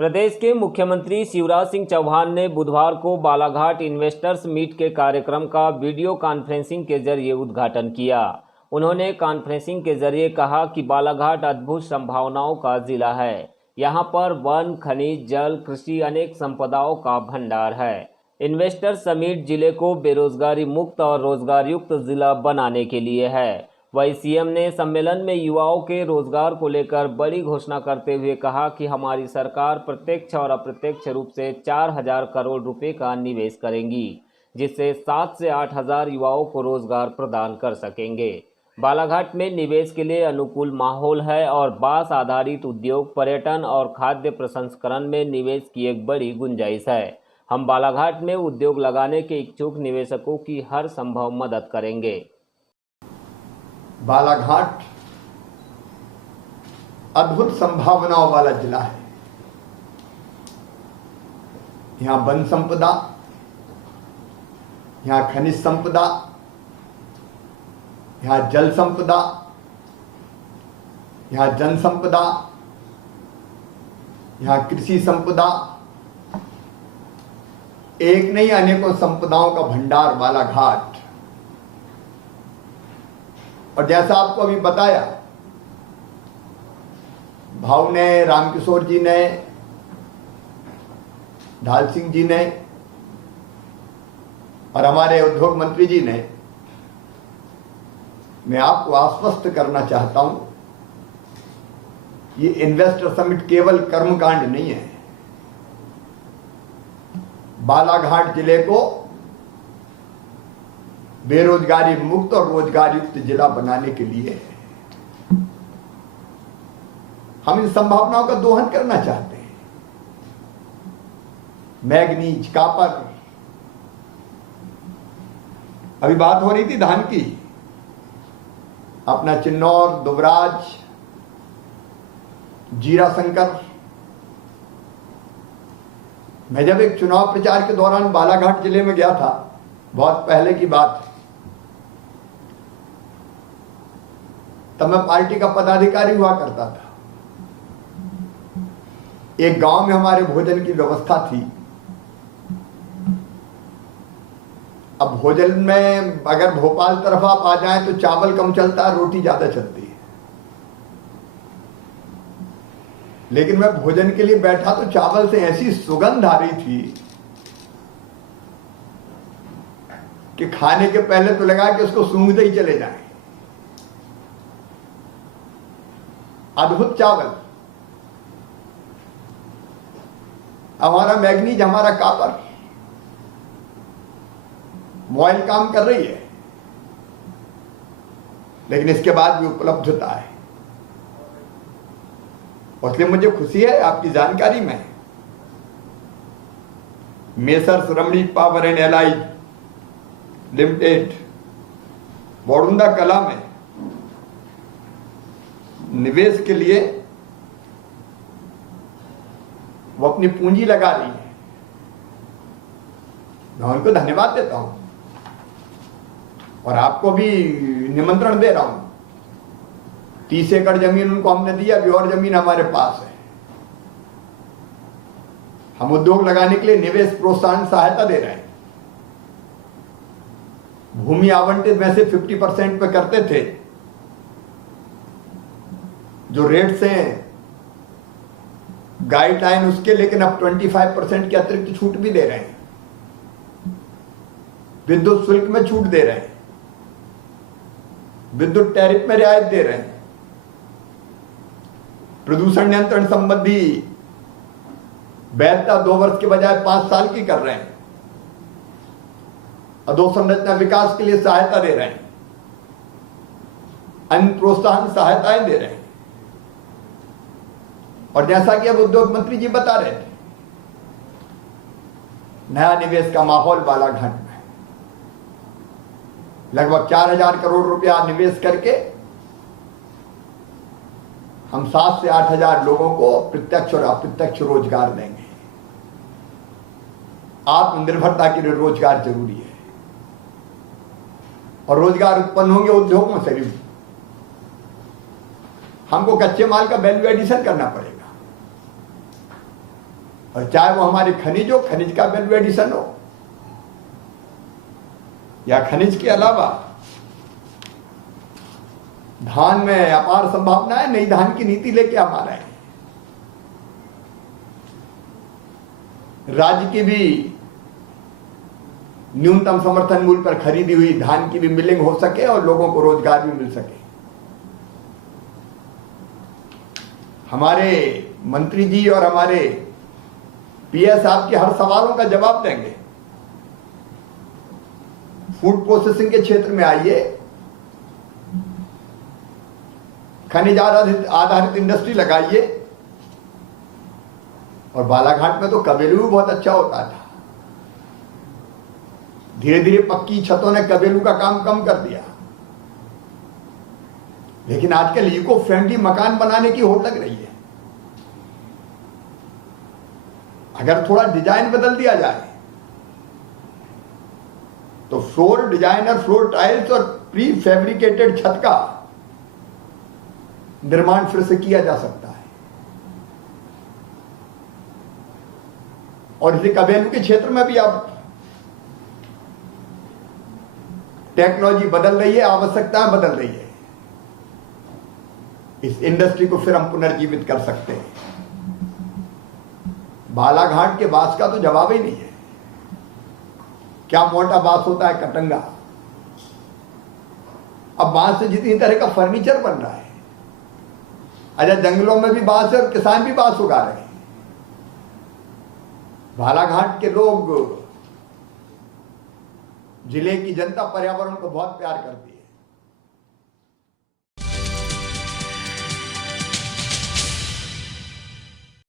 प्रदेश के मुख्यमंत्री शिवराज सिंह चौहान ने बुधवार को बालाघाट इन्वेस्टर्स मीट के कार्यक्रम का वीडियो कॉन्फ्रेंसिंग के जरिए उद्घाटन किया। उन्होंने कॉन्फ्रेंसिंग के जरिए कहा कि बालाघाट अद्भुत संभावनाओं का जिला है। यहां पर वन, खनिज, जल, कृषि अनेक संपदाओं का भंडार है। इन्वेस्टर्स समिट जिले को बेरोजगारी मुक्त और रोजगार युक्त जिला बनाने के लिए है। वहीं सीएम ने सम्मेलन में युवाओं के रोजगार को लेकर बड़ी घोषणा करते हुए कहा कि हमारी सरकार प्रत्यक्ष और अप्रत्यक्ष रूप से 4,000 करोड़ रुपए का निवेश करेंगी, जिससे 7 से 8,000 युवाओं को रोजगार प्रदान कर सकेंगे। बालाघाट में निवेश के लिए अनुकूल माहौल है और बांस आधारित उद्योग, पर्यटन और खाद्य प्रसंस्करण में निवेश की एक बड़ी गुंजाइश है। हम बालाघाट में उद्योग लगाने के इच्छुक निवेशकों की हर संभव मदद करेंगे। बालाघाट अद्भुत संभावनाओं वाला जिला है। यहां वन संपदा, यहां खनिज संपदा, यहां जल संपदा, यहां जन संपदा, यहां कृषि संपदा, एक नहीं अनेकों संपदाओं का भंडार बालाघाट। और जैसा आपको अभी बताया भाव ने, रामकिशोर जी ने, ढाल सिंह जी ने और हमारे उद्योग मंत्री जी ने, मैं आपको आश्वस्त करना चाहता हूं, ये इन्वेस्टर समिट केवल कर्मकांड नहीं है। बालाघाट जिले को बेरोजगारी मुक्त और रोजगार युक्त जिला बनाने के लिए हम इन संभावनाओं का दोहन करना चाहते हैं। मैग्नीज, कॉपर, अभी बात हो रही थी धान की, अपना चिन्नौर, दुबराज, जीरा शंकर। मैं जब एक चुनाव प्रचार के दौरान बालाघाट जिले में गया था, बहुत पहले की बात, तब मैं पार्टी का पदाधिकारी हुआ करता था। एक गांव में हमारे भोजन की व्यवस्था थी। अब भोजन में अगर भोपाल तरफ आप आ जाएं तो चावल कम चलता है, रोटी ज्यादा चलती है। लेकिन मैं भोजन के लिए बैठा तो चावल से ऐसी सुगंध आ रही थी कि खाने के पहले तो लगा कि उसको सूंघते ही चले जाएं। अद्भुत चावल। हमारा मैग्नीज, हमारा कॉपर, मॉइल काम कर रही है, लेकिन इसके बाद भी उपलब्धता है। इसलिए मुझे खुशी है आपकी जानकारी में, messrs Ramnik power and allied limited Bodunda Kala में निवेश के लिए वो अपनी पूंजी लगा रही है। मैं उनको धन्यवाद देता हूं और आपको भी निमंत्रण दे रहा हूं। 30 एकड़ जमीन उनको हमने दिया, अभी और जमीन हमारे पास है। हम उद्योग लगाने के लिए निवेश प्रोत्साहन सहायता दे रहे हैं। भूमि आवंटित में से 50% पे करते थे, जो रेट्स हैं गाइडलाइन उसके, लेकिन अब 25% की अतिरिक्त छूट भी दे रहे हैं। विद्युत शुल्क में छूट दे रहे हैं, विद्युत टैरिफ में रियायत दे रहे हैं, प्रदूषण नियंत्रण संबंधी वैधता 2 वर्ष के बजाय 5 साल की कर रहे हैं, अधोसंरचना विकास के लिए सहायता दे रहे हैं, अन्य प्रोत्साहन सहायताएं दे रहे हैं। और जैसा कि अब उद्योग मंत्री जी बता रहे थे, नया निवेश का माहौल बालाघाट में है। लगभग 4,000 करोड़ रुपया निवेश करके हम 7 से 8,000 लोगों को प्रत्यक्ष और अप्रत्यक्ष रोजगार देंगे। आत्मनिर्भरता के लिए रोजगार जरूरी है और रोजगार उत्पन्न होंगे उद्योगों से भी। हमको कच्चे माल का वैल्यू एडिशन करना पड़ेगा। और चाहे वो हमारे खनिज हो, खनिज का वैल्यू एडिशन हो, या खनिज के अलावा धान में अपार संभावना है, नई धान की नीति लेके हम आ रहे हैं। राज्य की भी न्यूनतम समर्थन मूल्य पर खरीदी हुई धान की भी मिलिंग हो सके और लोगों को रोजगार भी मिल सके। हमारे मंत्री जी और हमारे पीएस आपके हर सवालों का जवाब देंगे। फूड प्रोसेसिंग के क्षेत्र में आइए, खनिज आधारित इंडस्ट्री लगाइए, और बालाघाट में तो कबेलू भी बहुत अच्छा होता था। धीरे धीरे पक्की छतों ने कबेलू का काम कम कर दिया, लेकिन आजकल इको फ्रेंडली मकान बनाने की होड़ लग रही है। अगर थोड़ा डिजाइन बदल दिया जाए तो फ्लोर डिजाइन और फ्लोर टाइल्स और प्री फैब्रिकेटेड छत का निर्माण फिर से किया जा सकता है। और इसलिए कबेलू के क्षेत्र में भी अब टेक्नोलॉजी बदल रही है, आवश्यकताएं बदल रही है। इस इंडस्ट्री को फिर हम पुनर्जीवित कर सकते हैं। बालाघाट के बांस का तो जवाब ही नहीं है। क्या मोटा बांस होता है, कटंगा। अब बांस से जितनी तरह का फर्नीचर बन रहा है। अच्छा, जंगलों में भी बांस है और किसान भी बांस उगा रहे हैं। बालाघाट के लोग, जिले की जनता पर्यावरण को बहुत प्यार करती है।